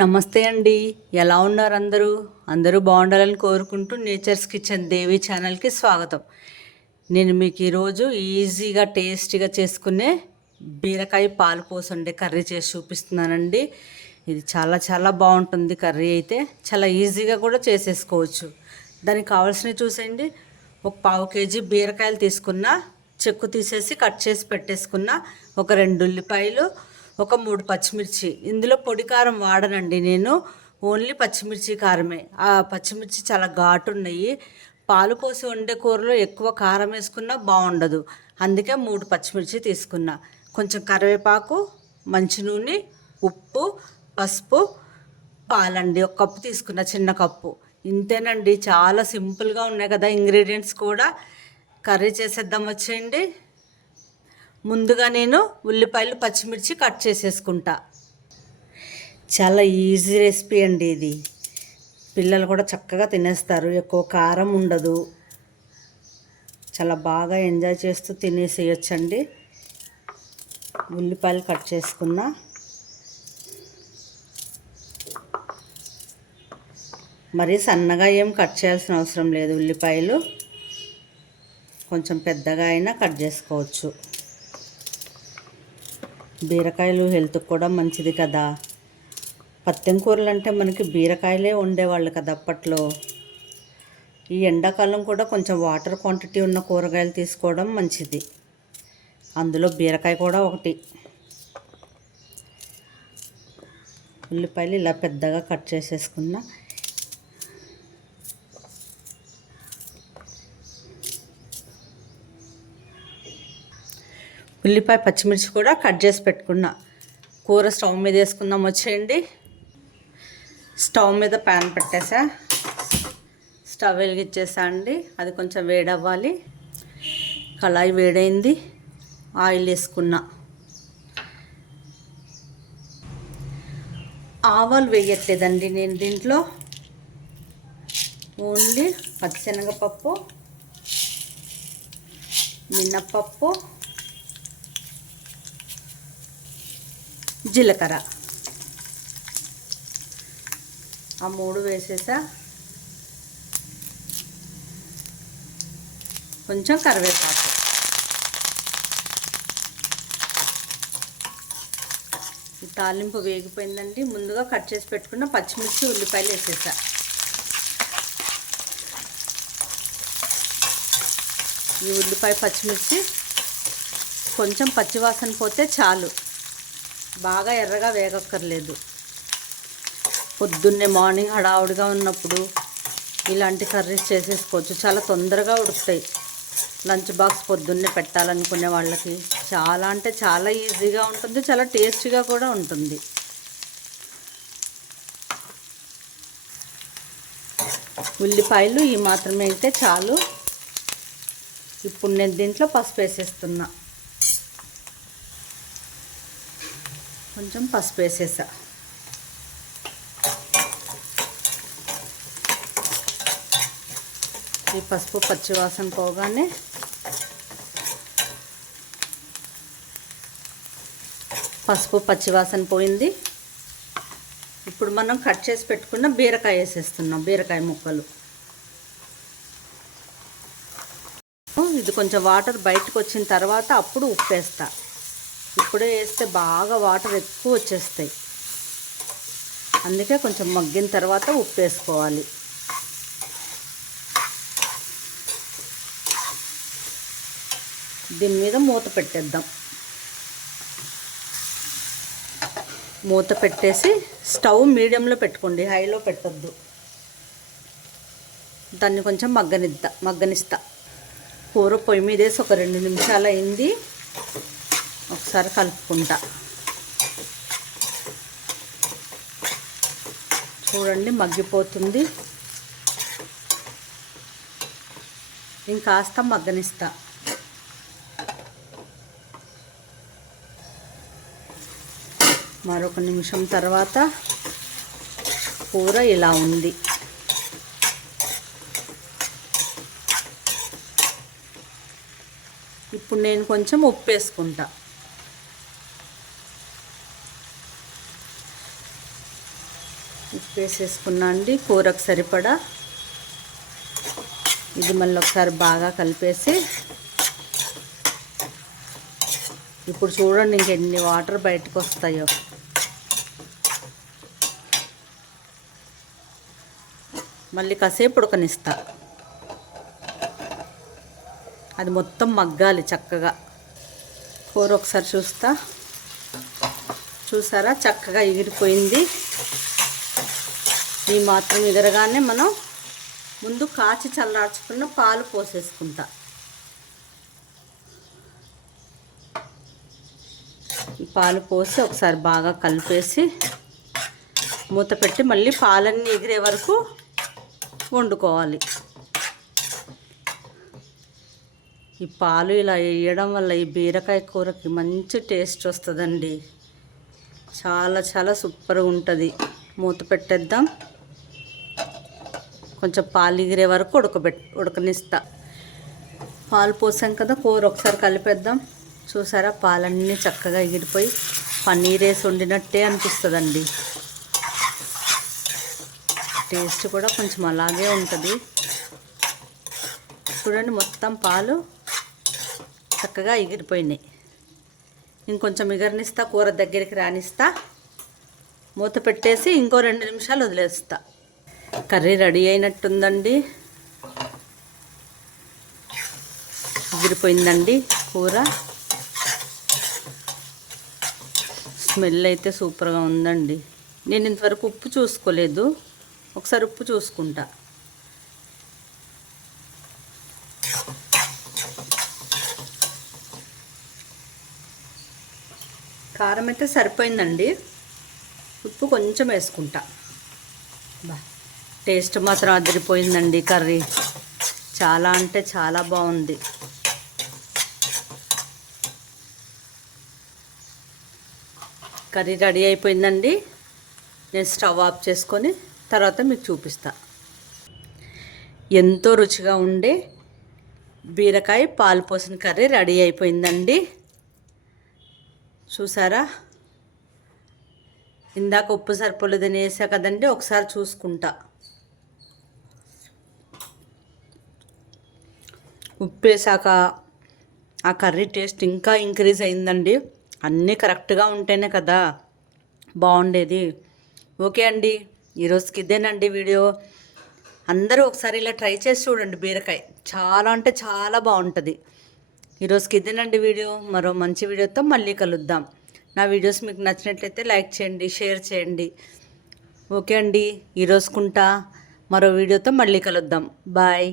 నమస్తే అండి. ఎలా ఉన్నారు అందరూ? అందరూ బాగుండాలని కోరుకుంటూ నేచర్స్ కిచెన్ దేవి ఛానల్కి స్వాగతం. నేను మీకు ఈరోజు ఈజీగా టేస్టీగా చేసుకునే బీరకాయ పాలు పోసుండే కర్రీ చేసి చూపిస్తున్నానండి. ఇది చాలా చాలా బాగుంటుంది కర్రీ అయితే. చాలా ఈజీగా కూడా చేసేసుకోవచ్చు. దానికి కావాల్సినవి చూసేయండి. ఒక పావు కేజీ బీరకాయలు తీసుకున్న చెక్కు తీసేసి కట్ చేసి పెట్టేసుకున్న ఒక రెండు ఉల్లిపాయలు ఒక మూడు పచ్చిమిర్చి. ఇందులో పొడి కారం వాడనండి నేను. ఓన్లీ పచ్చిమిర్చి కారమే. ఆ పచ్చిమిర్చి చాలా ఘాటు ఉన్నాయి పాలు పోసి వండే కూరలో ఎక్కువ కారం వేసుకున్నా బాగుండదు. అందుకే మూడు పచ్చిమిర్చి తీసుకున్నా. కొంచెం కరివేపాకు మంచి నూనె ఉప్పు పసుపు పాలండి. ఒక కప్పు తీసుకున్న చిన్న కప్పు. ఇంతేనండి. చాలా సింపుల్గా ఉన్నాయి కదా ఇంగ్రీడియంట్స్ కూడా. కర్రీ చేసేద్దాం వచ్చేయండి. ముందుగా నేను ఉల్లిపాయలు పచ్చిమిర్చి కట్ చేసేసుకుంటా. చాలా ఈజీ రెసిపీ అండి ఇది. పిల్లలు కూడా చక్కగా తినేస్తారు. ఎక్కువ కారం ఉండదు. చాలా బాగా ఎంజాయ్ చేస్తూ తినేసేయచ్చండి. ఉల్లిపాయలు కట్ చేసుకున్నా. మరీ సన్నగా ఏం కట్ చేయాల్సిన అవసరం లేదు. ఉల్లిపాయలు కొంచెం పెద్దగా అయినా కట్ చేసుకోవచ్చు. బీరకాయలు హెల్త్కి కూడా మంచిది కదా. పత్తెం కూరలు అంటే మనకి బీరకాయలే ఉండేవాళ్ళు కదా అప్పట్లో. ఈ ఎండాకాలం కూడా కొంచెం వాటర్ క్వాంటిటీ ఉన్న కూరగాయలు తీసుకోవడం మంచిది. అందులో బీరకాయ కూడా ఒకటి. ఉల్లిపాయలు ఇలా పెద్దగా కట్ చేసేసుకున్నా ఉల్లిపాయ పచ్చిమిర్చి కూడా కట్ చేసి పెట్టుకున్నా. కూర స్టవ్ మీద వేసుకుందాం వచ్చేయండి. స్టవ్ మీద ప్యాన్ పెట్టేసా. స్టవ్ వెలిగించేసా అండి. అది కొంచెం వేడవ్వాలి. కళాయి వేడైంది. ఆయిల్ వేసుకున్నా. ఆవాలు వేయట్లేదండి నేను దీంట్లో. ఓన్లీ పచ్చిశనగపప్పు మినప్పప్పు జీలకర్ర. ఆ మూడు వేసేసా. కొంచెం కరివేపాకు. ఈ తాలింపు వేగిపోయిందండి. ముందుగా కట్ చేసి పెట్టుకున్న పచ్చిమిర్చి ఉల్లిపాయలు వేసేసా. ఈ ఉల్లిపాయ పచ్చిమిర్చి కొంచెం పచ్చివాసన పోతే చాలు. బాగా ఎర్రగా వేగక్కర్లేదు. పొద్దున్నే మార్నింగ్ హడావుడిగా ఉన్నప్పుడు ఇలాంటి కర్రీస్ చేసేసుకోవచ్చు. చాలా తొందరగా ఉడుకుతాయి. లంచ్ బాక్స్ పొద్దున్నే పెట్టాలనుకునే వాళ్ళకి చాలా అంటే చాలా ఈజీగా ఉంటుంది చాలా టేస్టీగా కూడా ఉంటుంది. ఉల్లిపాయలు ఈ మాత్రమే అయితే చాలు. ఇప్పుడు నేను దీంట్లో పసుపు వేసేస్తున్నా. కొంచెం పసుపు వేసేసా. ఈ పసుపు పచ్చివాసన పోగానే పసుపు పచ్చివాసన పోయింది. ఇప్పుడు మనం కట్ చేసి పెట్టుకున్న బీరకాయ వేసేస్తున్నాం బీరకాయ ముక్కలు. ఇది కొంచెం వాటర్ బయటకు వచ్చిన తర్వాత అప్పుడు ఉప్పు వేస్తాను ఇప్పుడే వేస్తే బాగా వాటర్ ఎక్కువ వచ్చేస్తాయి. అందుకే కొంచెం మగ్గిన తర్వాత ఉప్పు వేసుకోవాలి. దీని మీద మూత పెట్టేద్దాం. మూత పెట్టేసి స్టవ్ మీడియంలో పెట్టుకోండి హైలో పెట్టద్దు. దాన్ని కొంచెం మగ్గనిద్దా మగ్గనిస్తా. కూర పొయ్యి మీద వేసి ఒక రెండు నిమిషాలు అయింది. ఒకసారి కలుపుకుంటా. చూడండి మగ్గిపోతుంది. ఇంకాస్త మగ్గనిస్తా. మరొక నిమిషం తర్వాత కూర ఇలా ఉంది. ఇప్పుడు నేను కొంచెం ఉప్పు వేసుకుంటా. వేసేసుకున్నా అండి. కూరకు సరిపడా. ఇది మళ్ళీ ఒకసారి బాగా కలిపేసి. ఇప్పుడు చూడండి ఇంకెన్ని వాటర్ బయటకు వస్తాయో. మళ్ళీ కాసేపు ఉడకనిస్తా. అది మొత్తం మగ్గాలి చక్కగా. కూర ఒకసారి చూస్తా. చూసారా? చక్కగా ఎగిరిపోయింది. ఈ మాత్రం ఎగరగానే మనం ముందు కాచి చల్లార్చుకున్న పాలు పోసేసుకుంటా. ఈ పాలు పోసి ఒకసారి బాగా కలిపేసి మూత పెట్టి మళ్ళీ పాలన్నీ ఎగిరే వరకు వండుకోవాలి. ఈ పాలు ఇలా వేయడం వల్ల ఈ బీరకాయ కూరకి మంచి టేస్ట్ వస్తుందండి. చాలా చాలా సూపర్గా ఉంటుంది. మూత పెట్టేద్దాం. కొంచెం పాలు ఎగిరే వరకు ఉడకబెట్ ఉడకనిస్తా. పాలు పోసాం కదా కూర ఒకసారి కలిపేద్దాం. చూసారా పాలన్నీ చక్కగా ఎగిరిపోయి పన్నీర్ వేసి వండినట్టే అనిపిస్తుందండి. టేస్ట్ కూడా కొంచెం అలాగే ఉంటుంది. చూడండి మొత్తం పాలు చక్కగా ఎగిరిపోయినాయి ఇంకొంచెం ఎగరనిస్తా కూర దగ్గరికి రానిస్తా. మూత పెట్టేసి ఇంకో రెండు నిమిషాలు వదిలేస్తా. Curry ready అయినట్టుందండి. ఎగిరిపోయిందండి కూర. స్మెల్ అయితే సూపర్గా ఉందండి. నేను ఇంతవరకు ఉప్పు చూసుకోలేదు. ఒకసారి ఉప్పు చూసుకుంటా. కారం అయితే సరిపోయిందండి. ఉప్పు కొంచెం వేసుకుంటా. బా. టేస్ట్ మాత్రం అదిరిపోయిందండి కర్రీ. చాలా అంటే చాలా బాగుంది. కర్రీ రెడీ అయిపోయిందండి. నేను స్టవ్ ఆఫ్ చేసుకొని తర్వాత మీకు చూపిస్తా. ఎంతో రుచిగా ఉండే బీరకాయ పాలు పోసిన కర్రీ రెడీ అయిపోయిందండి. చూసారా? ఇందాక ఉప్పు సరిపోలేదని వేసా కదండి ఒకసారి చూసుకుంటా. ఉప్పు వేసాక ఆ కర్రీ టేస్ట్ ఇంకా ఇంక్రీజ్ అయిందండి. అన్నీ కరెక్ట్గా ఉంటేనే కదా బాగుండేది. ఓకే అండి ఈరోజుకి ఇదేనండి వీడియో. అందరూ ఒకసారి ఇలా ట్రై చేసి చూడండి బీరకాయ. చాలా అంటే చాలా బాగుంటుంది. ఈరోజుకి ఇదేనండి వీడియో. మరో మంచి వీడియోతో మళ్ళీ కలుద్దాం. నా వీడియోస్ మీకు నచ్చినట్లయితే లైక్ చేయండి షేర్ చేయండి. ఓకే అండి ఈరోజుకుంటా మరో వీడియోతో మళ్ళీ కలుద్దాం. బాయ్.